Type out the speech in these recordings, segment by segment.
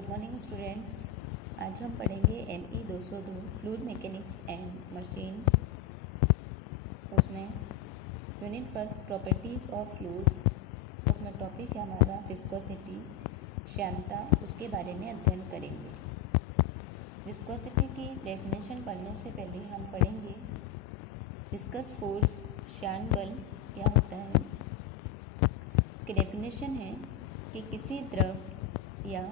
Good morning students. आज हम पढ़ेंगे ME 202 fluid mechanics and machines. उसमें unit first properties of fluid. उसमें टॉपिक है हमारा विस्कोसिटी, श्यानता, उसके बारे में अध्ययन करेंगे। विस्कोसिटी की डेफिनेशन पढ़ने से पहले हम पढ़ेंगे विस्कस फोर्स, श्यान बल क्या होता है। इसकी डेफिनेशन है कि किसी द्रव या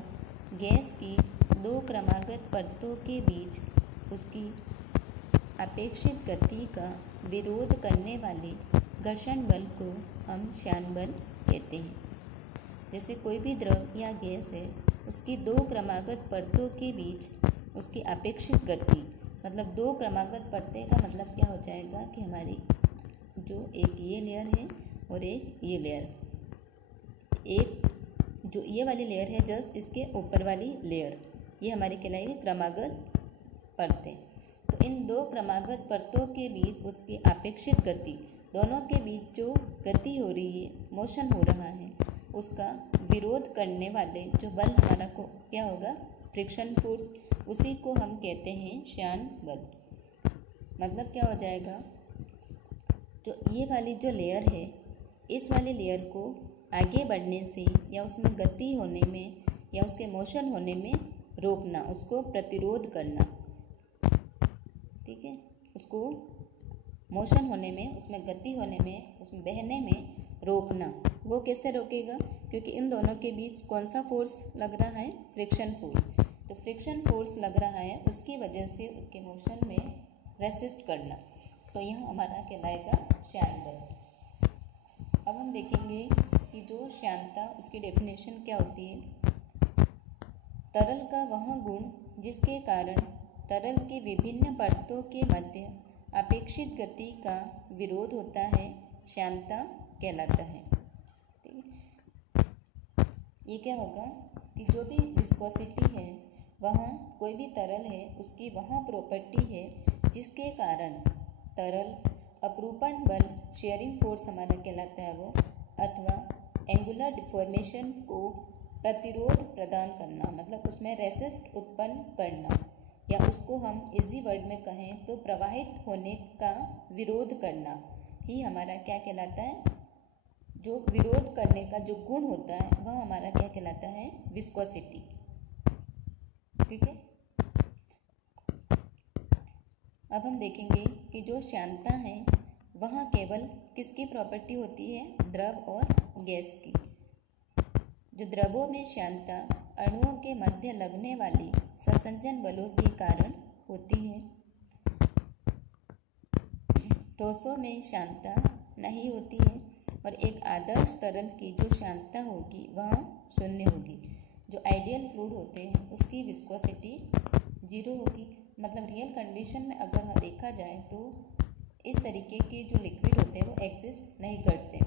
गैस की दो क्रमागत परतों के बीच उसकी अपेक्षित गति का विरोध करने वाले घर्षण बल को हम श्यान बल कहते हैं। जैसे कोई भी द्रव या गैस है, उसकी दो क्रमागत परतों के बीच उसकी अपेक्षित गति, मतलब दो क्रमागत परतें का मतलब क्या हो जाएगा कि हमारी जो एक ये लेयर है और एक ये लेयर, एक जो ये वाली लेयर है जस्ट इसके ऊपर वाली लेयर, ये हमारी कहलाएगी क्रमागत परतें। तो इन दो क्रमागत परतों के बीच उसकी अपेक्षित गति, दोनों के बीच जो गति हो रही है, मोशन हो रहा है, उसका विरोध करने वाले जो बल हमारा को क्या होगा, फ्रिक्शन फोर्स, उसी को हम कहते हैं श्यान बल। मतलब क्या हो जाएगा, जो ये वाली जो लेयर है, इस वाली लेयर को आगे बढ़ने से या उसमें गति होने में या उसके मोशन होने में रोकना, उसको प्रतिरोध करना, ठीक है। उसको मोशन होने में, उसमें गति होने में, उसमें बहने में रोकना। वो कैसे रोकेगा, क्योंकि इन दोनों के बीच कौन सा फोर्स लग रहा है, फ्रिक्शन फोर्स। तो फ्रिक्शन फोर्स लग रहा है, उसकी वजह से उसके मोशन में रेसिस्ट करना, तो यह हमारा कहलाएगा श्यान बल। अब हम देखेंगे कि जो श्यानता, उसकी डेफिनेशन क्या होती है। तरल का वह गुण जिसके कारण तरल की विभिन्न परतों के मध्य अपेक्षित गति का विरोध होता है, श्यानता कहलाता है। ये क्या होगा कि जो भी विस्कोसिटी है, वह कोई भी तरल है, उसकी वह प्रॉपर्टी है जिसके कारण तरल अपरूपण बल, शेयरिंग फोर्स हमारा कहलाता है वो, अथवा एंगुलर डिफॉर्मेशन को प्रतिरोध प्रदान करना, मतलब उसमें रेसिस्ट उत्पन्न करना, या उसको हम इजी वर्ड में कहें तो प्रवाहित होने का विरोध करना ही हमारा क्या कहलाता है। जो विरोध करने का जो गुण होता है वह हमारा क्या कहलाता है, विस्कोसिटी। ठीक है। अब हम देखेंगे कि जो श्यानता है वह केवल किसकी प्रॉपर्टी होती है, द्रव और गैस की। जो द्रवों में श्यानता अणुओं के मध्य लगने वाली संसंजन बलों के कारण होती है। ठोसों में श्यानता नहीं होती है, और एक आदर्श तरल की जो श्यानता होगी वह शून्य होगी। जो आइडियल फ्लूइड होते हैं उसकी विस्कोसिटी 0 होगी। मतलब रियल कंडीशन में अगर देखा जाए तो इस तरीके के जो लिक्विड होते हैं वो एग्जिस्ट नहीं करते।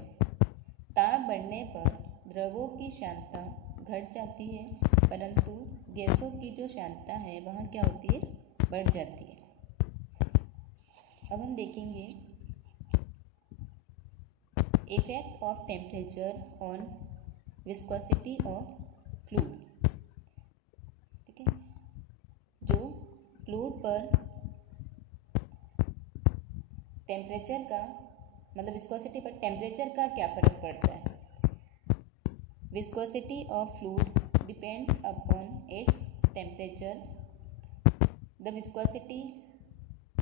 ताप बढ़ने पर द्रवों की श्यानता घट जाती है, परंतु गैसों की जो श्यानता है वह क्या होती है, बढ़ जाती है। अब हम देखेंगे effect of temperature on viscosity of fluid. ठीक है। जो फ्लूइड पर टेम्परेचर का, मतलब विस्कोसिटी पर टेम्परेचर का क्या फर्क पड़ता है। Viscosity of fluid depends upon its temperature. The viscosity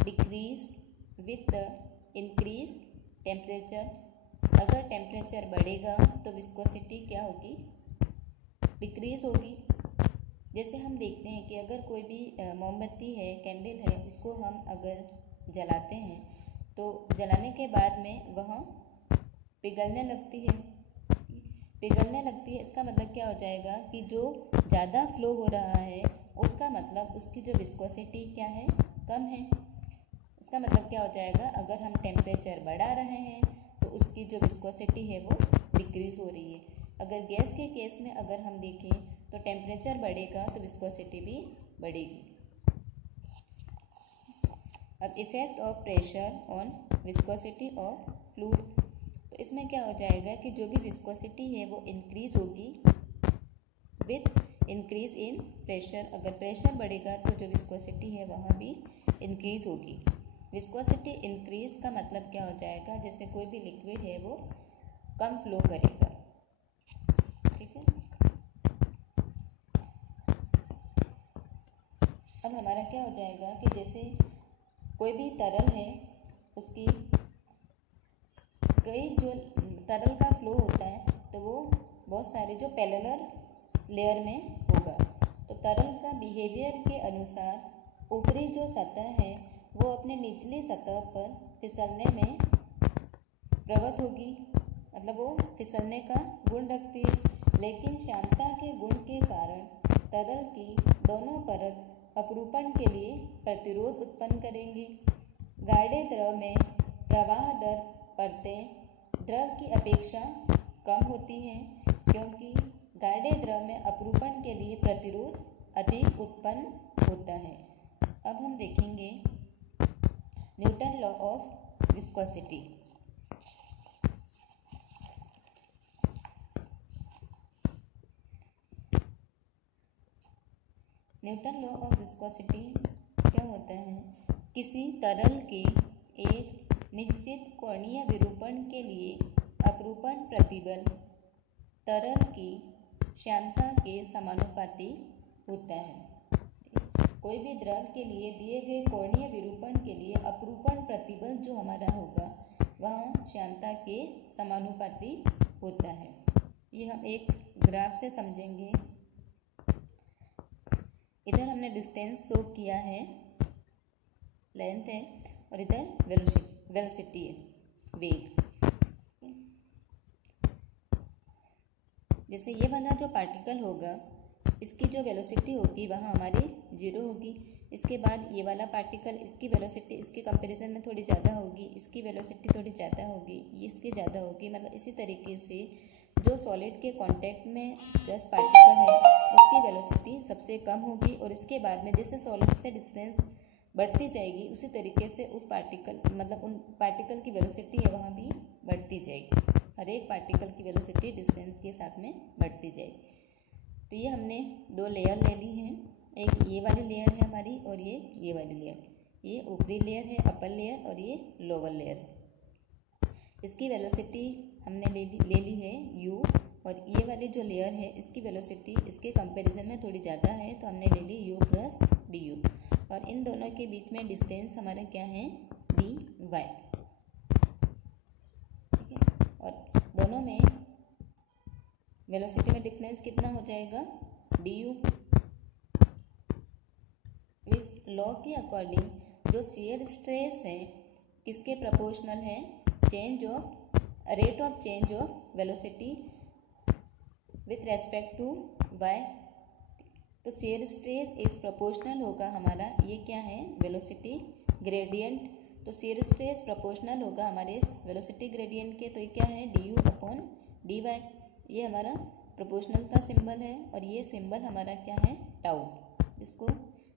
decrease with the increase temperature. अगर टेम्परेचर बढ़ेगा तो विस्कोसिटी क्या होगी, डिक्रीज होगी। जैसे हम देखते हैं कि अगर कोई भी मोमबत्ती है, कैंडल है, उसको हम अगर जलाते हैं तो जलाने के बाद में वह पिघलने लगती है। इसका मतलब क्या हो जाएगा कि जो ज़्यादा फ्लो हो रहा है उसका मतलब उसकी जो विस्कोसिटी क्या है, कम है। इसका मतलब क्या हो जाएगा, अगर हम टेम्परेचर बढ़ा रहे हैं तो उसकी जो विस्कोसिटी है वो डिक्रीज हो रही है। अगर गैस के केस में अगर हम देखें तो टेम्परेचर बढ़ेगा तो विस्कोसिटी भी बढ़ेगी। अब effect of pressure on viscosity of fluid. तो इसमें क्या हो जाएगा कि जो भी विस्कोसिटी है वो इंक्रीज होगी विथ इंक्रीज इन प्रेशर, अगर प्रेशर बढ़ेगा तो जो विस्कोसिटी है वहाँ भी इंक्रीज होगी। विस्कोसिटी इंक्रीज का मतलब क्या हो जाएगा, जैसे कोई भी लिक्विड है वो कम फ्लो करेगा। ठीक है, अब हमारा क्या हो जाएगा कि जैसे कोई भी तरल है उसकी कई जो तरल का फ्लो होता है तो वो बहुत सारे जो पैरेलल लेयर में होगा। तो तरल का बिहेवियर के अनुसार ऊपरी जो सतह है वो अपने निचली सतह पर फिसलने में प्रवृत्त होगी, मतलब वो फिसलने का गुण रखती है। लेकिन श्यानता के गुण के कारण तरल की दोनों परत अपरूपण के लिए प्रतिरोध उत्पन्न करेंगे। गाढ़े द्रव में प्रवाह दर परतें द्रव की अपेक्षा कम होती हैं, क्योंकि गाढ़े द्रव में अपरूपण के लिए प्रतिरोध अधिक उत्पन्न होता है। अब हम देखेंगे Newton law of viscosity. Newton law of viscosity क्या होता है, किसी तरल के एक निश्चित कोणीय विरूपण के लिए अपरूपण प्रतिबल तरल की श्यानता के समानुपाती होता है। कोई भी द्रव के लिए दिए गए कोणीय विरूपण के लिए अपरूपण प्रतिबल जो हमारा होगा वह श्यानता के समानुपाती होता है। ये हम एक ग्राफ से समझेंगे। इधर हमने डिस्टेंस शो किया है, लेंथ है, और इधर वेलोसिटी है, वेग। जैसे ये वाला जो पार्टिकल होगा इसकी जो वेलोसिटी होगी वह हमारी 0 होगी। इसके बाद ये वाला पार्टिकल, इसकी वेलोसिटी इसके कंपैरिजन में थोड़ी ज़्यादा होगी, इसकी वेलोसिटी थोड़ी ज़्यादा होगी, ये इसकी ज़्यादा होगी। मतलब इसी तरीके से जो सॉलिड के कांटेक्ट में जस्ट पार्टिकल है उसकी वेलोसिटी सबसे कम होगी, और इसके बाद में जैसे सॉलिड से डिस्टेंस बढ़ती जाएगी उसी तरीके से उस पार्टिकल मतलब उन पार्टिकल की वेलोसिटी है वहाँ भी बढ़ती जाएगी। हर एक पार्टिकल की वेलोसिटी डिस्टेंस के साथ में बढ़ती जाएगी। तो ये हमने दो लेयर ले ली हैं, एक ये वाली लेयर है हमारी और ये वाली लेयर। ये ऊपरी लेयर है, अपर लेयर, और ये लोअर लेयर। इसकी वेलोसिटी हमने ले ली है u, और ये वाली जो लेयर है इसकी वेलोसिटी इसके कंपैरिजन में थोड़ी ज़्यादा है तो हमने ले ली u प्लस du, और इन दोनों के बीच में डिस्टेंस हमारा क्या है dy। ठीक है, और दोनों में वेलोसिटी में डिफरेंस कितना हो जाएगा du। इस लॉ के अकॉर्डिंग जो शियर स्ट्रेस है किसके प्रोपोर्शनल है, change of rate of change of velocity with respect to y। तो शियर स्ट्रेस इज प्रोपोर्शनल होगा हमारा, ये क्या है वेलोसिटी ग्रेडियंट। तो शियर स्ट्रेस प्रोपोर्शनल होगा हमारे इस वेलोसिटी ग्रेडियंट के, तो ये क्या है du अपॉन dy। ये हमारा प्रोपोर्शनल का सिंबल है, और ये सिंबल हमारा क्या है टाउ, जिसको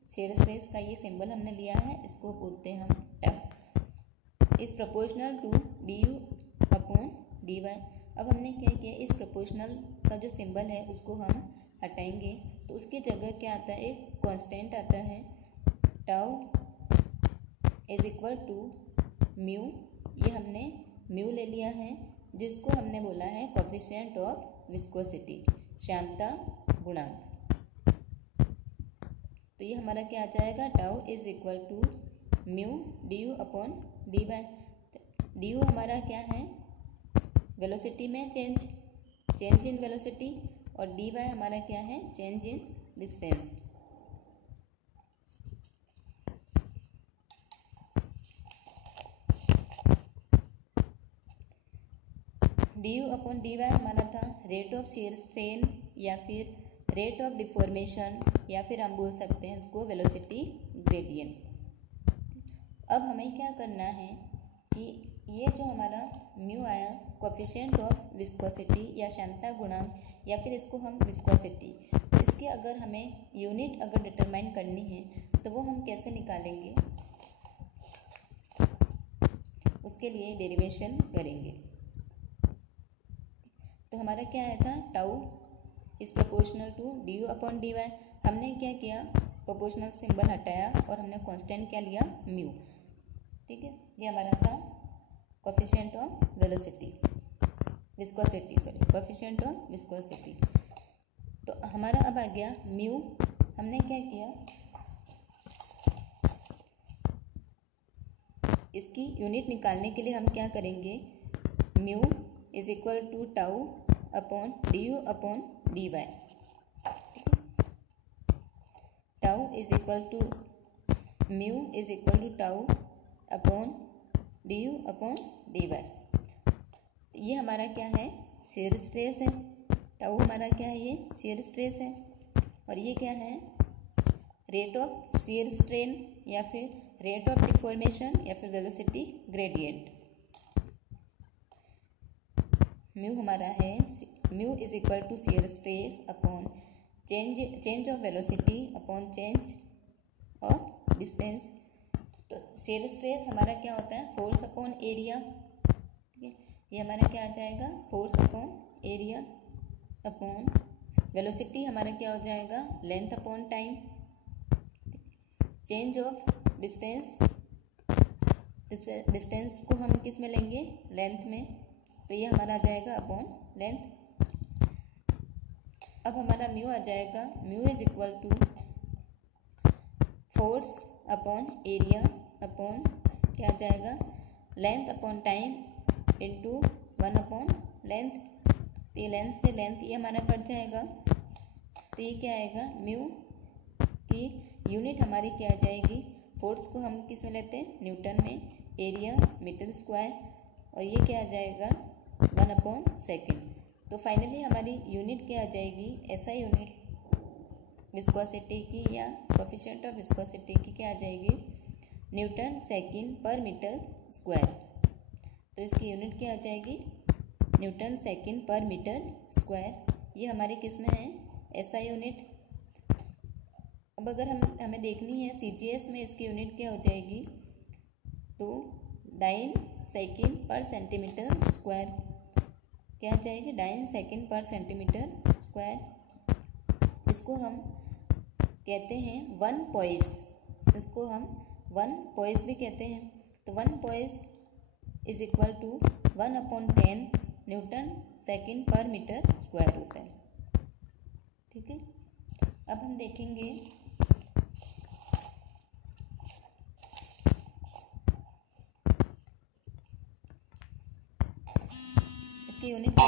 शियर स्ट्रेस का ये सिंबल हमने लिया है, इसको बोलते हैं हम टाउ। इस proportional to du upon dy। अब हमने क्या किया, इस प्रोपोर्शनल का जो सिंबल है उसको हम हटाएंगे तो उसकी जगह क्या आता है, एक कांस्टेंट आता है tau is equal to mu. ये हमने म्यू ले लिया है, जिसको हमने बोला है कोफिशिएंट ऑफ विस्कोसिटी, श्यानता गुणांक। तो ये हमारा क्या आ जाएगा, tau is equal to mu du upon dy। du हमारा क्या है वेलोसिटी में चेंज इन वेलोसिटी, और dy हमारा क्या है change in distance. du upon dy हमारा था रेट ऑफ शियर स्ट्रेन या फिर रेट ऑफ डिफॉर्मेशन, या फिर हम बोल सकते हैं उसको वेलोसिटी ग्रेडियंट। अब हमें क्या करना है कि ये जो हमारा म्यू आया कोफिशिएंट ऑफ विस्कोसिटी या श्यानता गुणांक, या फिर इसको हम विस्कोसिटी, तो इसके अगर हमें यूनिट अगर डिटरमाइन करनी है तो वो हम कैसे निकालेंगे, उसके लिए डेरिवेशन करेंगे। तो हमारा क्या आया था tau is proportional to du upon dy। हमने क्या किया, प्रोपोर्शनल सिंबल हटाया और हमने कांस्टेंट क्या लिया, म्यू। ठीक है, ये हमारा था coefficient of velocity, viscosity, sorry coefficient of viscosity. तो हमारा अब आ गया म्यू। हमने क्या किया, इसकी यूनिट निकालने के लिए हम क्या करेंगे, mu is equal to tau upon du upon dy। Tau is equal to mu is equal to tau upon du upon dy। ये हमारा क्या है, शियर स्ट्रेस है। टाउ हमारा क्या है, ये शियर स्ट्रेस है। और ये क्या है, रेट ऑफ शियर स्ट्रेन या फिर रेट ऑफ डिफॉर्मेशन या फिर वेलोसिटी ग्रेडियंट। म्यू हमारा है, mu is equal to shear stress upon change of velocity upon change of distance. तो शियर स्ट्रेस हमारा क्या होता है, फोर्स अपॉन एरिया। ठीक है, ये हमारा क्या आ जाएगा, force upon area upon velocity हमारा क्या हो जाएगा, length upon time. Change of distance, distance को हम किस में लेंगे, लेंथ में। तो ये हमारा आ जाएगा अपॉन लेंथ। अब हमारा म्यू आ जाएगा, mu is equal to force upon area upon क्या आ जाएगा, length upon time into 1 upon length. तो ये लेंथ से लेंथ ये हमारा कट जाएगा। तो ये क्या आएगा, म्यू की यूनिट हमारी क्या आ जाएगी, फोर्स को हम किस में लेते हैं, न्यूटन में, एरिया मीटर स्क्वायर, और ये क्या आ जाएगा 1 अपॉन सेकेंड। तो फाइनली हमारी यूनिट क्या आ जाएगी, SI यूनिट विस्कोसिटी की या कोफिशिएंट ऑफ विस्कोसिटी की क्या आ जाएगी, न्यूटन सेकेंड पर मीटर स्क्वायर। तो इसकी यूनिट क्या आ जाएगी, न्यूटन सेकेंड पर मीटर स्क्वायर। ये हमारी किस में है, SI यूनिट। अब अगर हमें देखनी है CGS में इसकी यूनिट क्या हो जाएगी, तो डाइन सेकेंड पर सेंटीमीटर स्क्वायर क्या आ जाएगी, डाइन सेकेंड पर सेंटीमीटर स्क्वायर। इसको हम कहते हैं 1 पॉइस, इसको हम 1 पॉइस भी कहते हैं। तो 1 poise is equal to 1 upon 10 newton second पर मीटर स्क्वायर होता है। ठीक है, अब हम देखेंगे इसकी यूनिट